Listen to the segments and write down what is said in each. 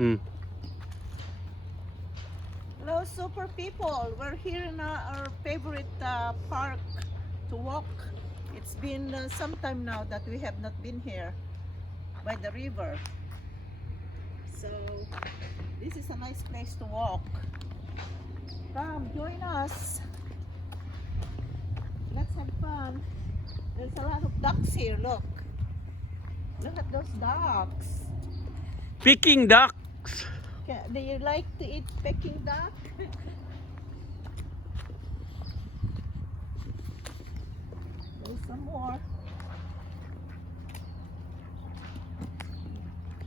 Mm. Hello, super people. We're here in our favorite park to walk. It's been some time now that we have not been here by the river. So this is a nice place to walk. Come, join us. Let's have fun. There's a lot of ducks here. Look. Look at those ducks. Peking ducks. Do you like to eat Peking duck? There's some more.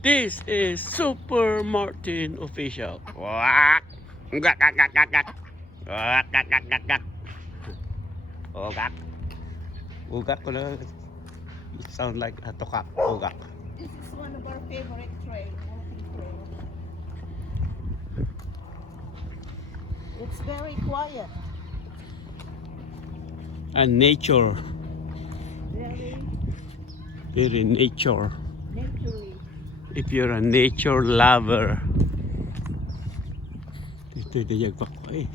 This is Super Martin Official. Wak. Gak gak gak gak gak. Gak gak gak gak gak. Ugak. Ugak ko na. It sound like a tokak. Ugak. This is one of our favorite trail, walking trail. It's very quiet. And nature. Very Very nature. naturally. If you're a nature lover. Ito yung yagpak ko eh.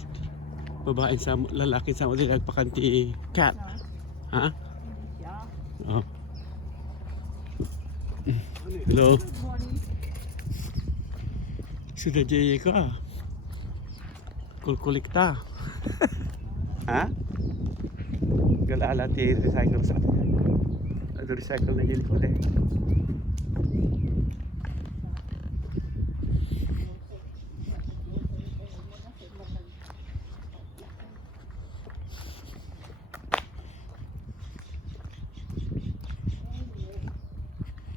Babae sa lalaki sa mga nagpakanti cat. Ha? Yeah. Oh. Hello. Good morning. Sudah jaya ka. Kulkulik ta. Ha? Galala ti recycle sa atin. Ito recycle na yun ko eh.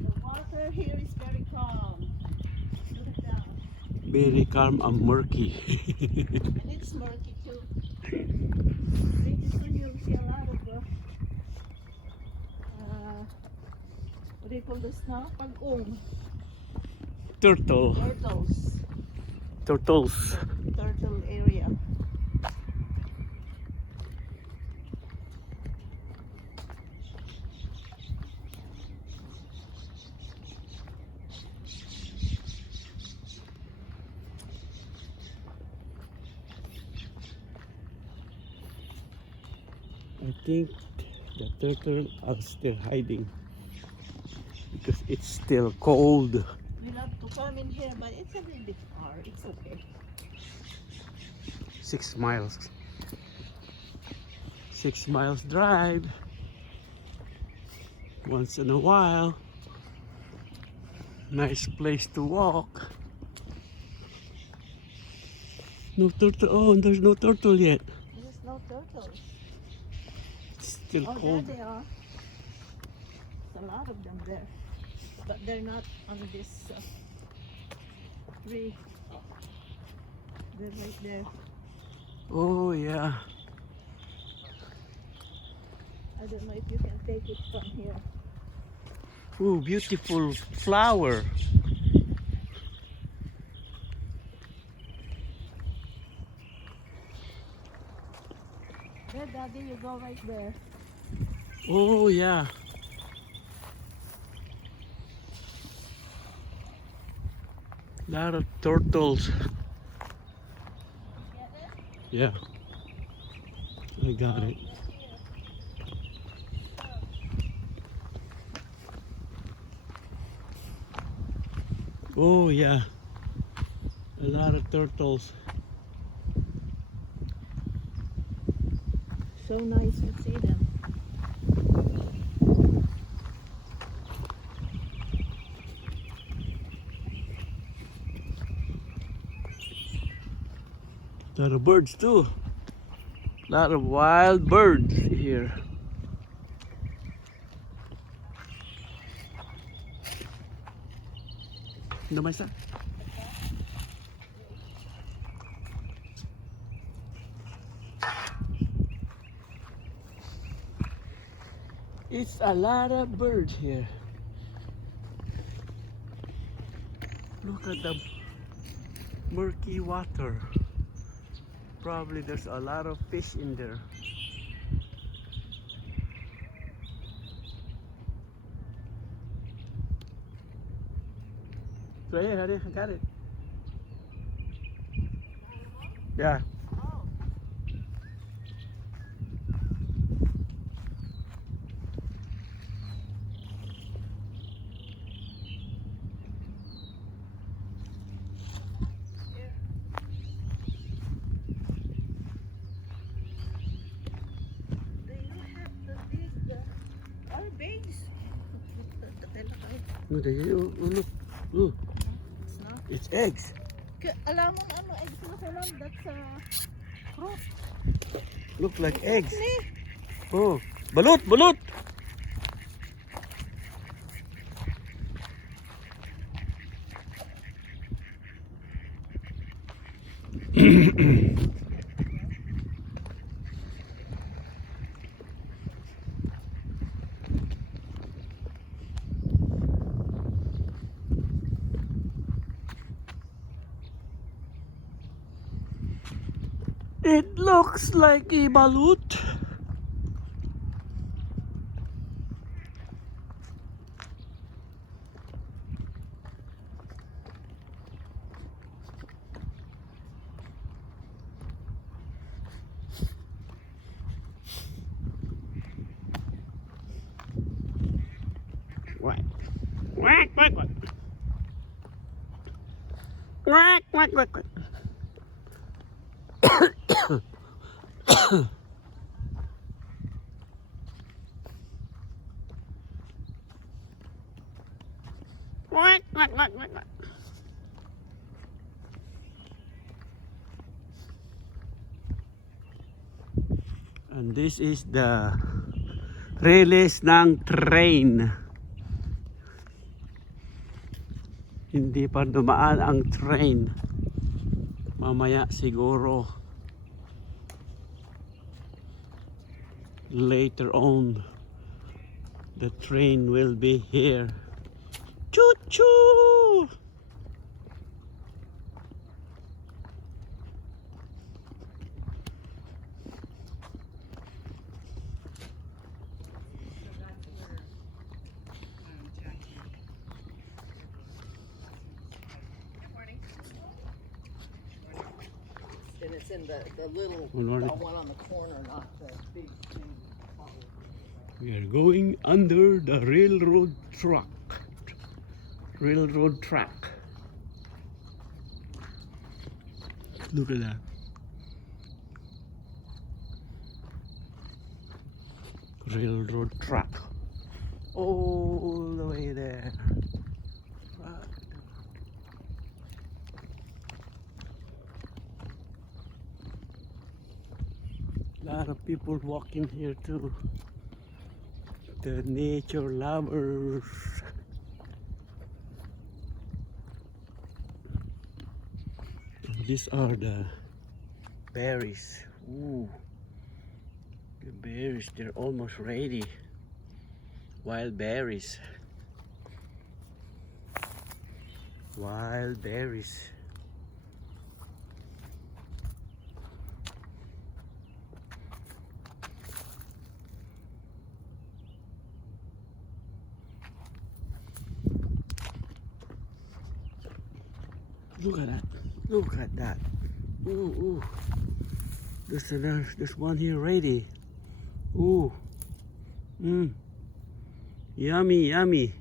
The water here is very calm. Look at that. Very calm and murky. And it's murky too. Pretty soon you'll see a lot of what do you call this now? Pag-ong. Turtle. Turtles. Turtles. Turtle area. I think the turtle are still hiding because it's still cold. We love to come in here, but it's a little bit far. It's okay. 6 miles. 6 miles drive. Once in a while. Nice place to walk. No turtle. Oh, there's no turtle yet. There's no turtles. It's still Oh, cold. there they are. There's a lot of them there. But they're not on this tree. They're right there. Oh yeah. I don't know if you can take it from here. Oh, beautiful flower. There, Daddy, you go right there. Oh yeah. Lot of turtles. Get it? Yeah. I got it. Oh yeah. A lot of turtles. So nice to see them. A lot of birds too. A lot of wild birds here. Naman sa? It's a lot of birds here. Look at the murky water. Probably there's a lot of fish in there. Right here, honey, I got it. Yeah. Oh. Here. Do you have the big bags? No, look. Look, It's not. it's eggs. Alam mo ano, eggs na sila. That's fruit. Look like eggs. Ni. Oh, balut, balut. It looks like a balut. Quack. Quack, quack, quack. Quack, quack, quack, quack. Quack, quack, quack, quack, quack. And this is the release ng train. Hindi pa dumaan ang train. Mamaya siguro later on the train will be here. Choo choo! And it's in the little Good morning. one on the corner, not the big thing. We are going under the railroad track. Railroad track. Look at that. Railroad track. All the way there. Right. Lot of people walking here too. The nature lovers. These are the berries. Ooh, the berries, they're almost ready. Wild berries. Wild berries. Look at that. Look at that. Ooh, ooh. There's one here ready. Ooh. Yummy, yummy.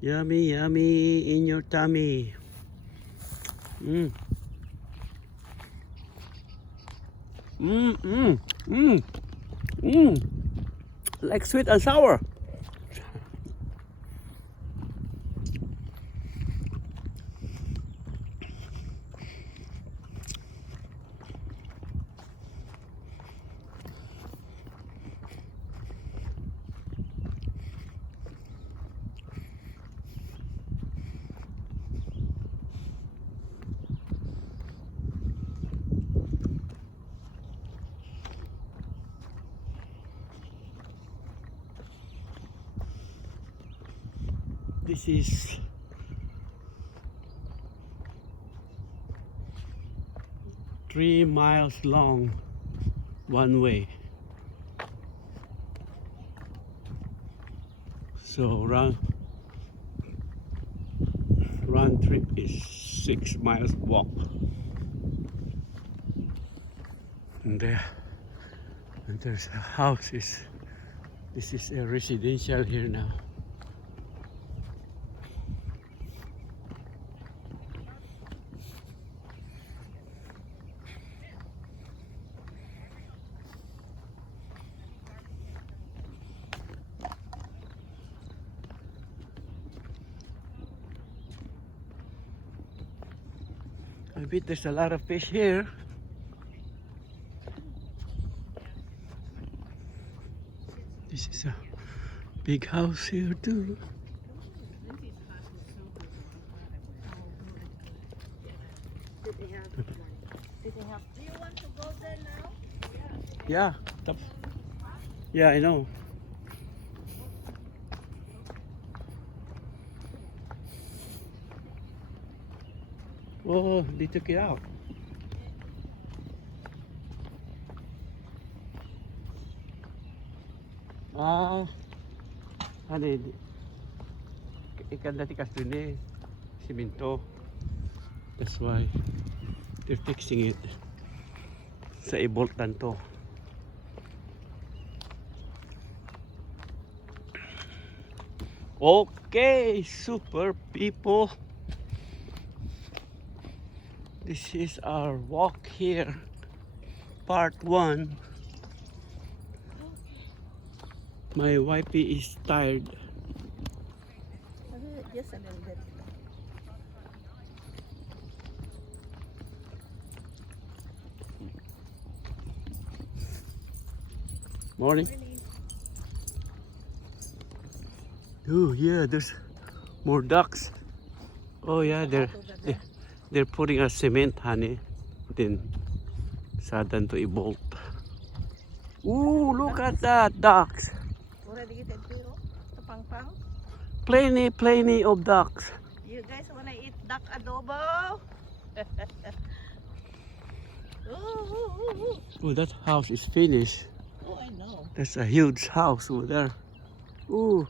Yummy, yummy in your tummy. Mmm. Mmm, mmm, mmm. Mmm. Like sweet and sour. This is three miles long one way. So round trip is 6 miles walk. And there, and there's a houses. This is a residential here now. I bet there's a lot of fish here. This is a big house here too. Did they have? Do you want to go there now? Yeah. Yeah, I know. Oh, they took it out. Ah, ano ikan dati kasi ni simento. That's why they're fixing it. Sa iboltan to. Okay, super people. This is our walk here, part 1. My wifey is tired. Just a little bit. Morning. Oh yeah, there's more ducks. Oh yeah, they're putting a cement, honey. Then sudden to evolve. Ooh, look at that ducks. Already eaten too? The pang-pang? Plenty of ducks. You guys wanna eat duck adobo? Ooh. Oh, that house is finished. Oh, I know. That's a huge house over there. Ooh,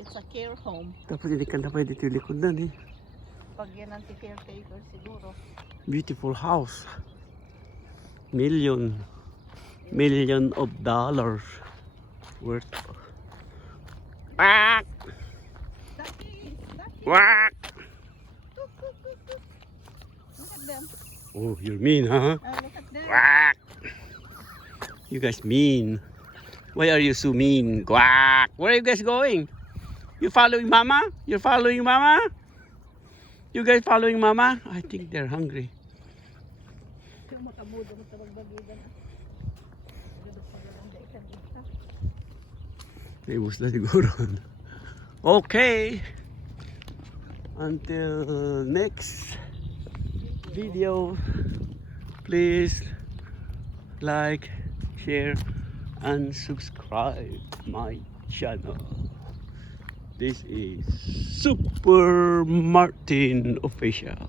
It's a care home. tapos hindi ka na pwede dito yung likod na eh. Pag yan ang caretaker siguro. Beautiful house. Million of dollars worth. Quack! Ducky! Quack! Look at them. Oh, you're mean, huh? Look at them. Quack! You guys mean. Why are you so mean? Quack! Where are you guys going? You following mama? You're following mama? You guys following mama? I think they're hungry. Naibos na siguro. Okay. Until next video, please like, share, and subscribe my channel. This is Super Martin Official.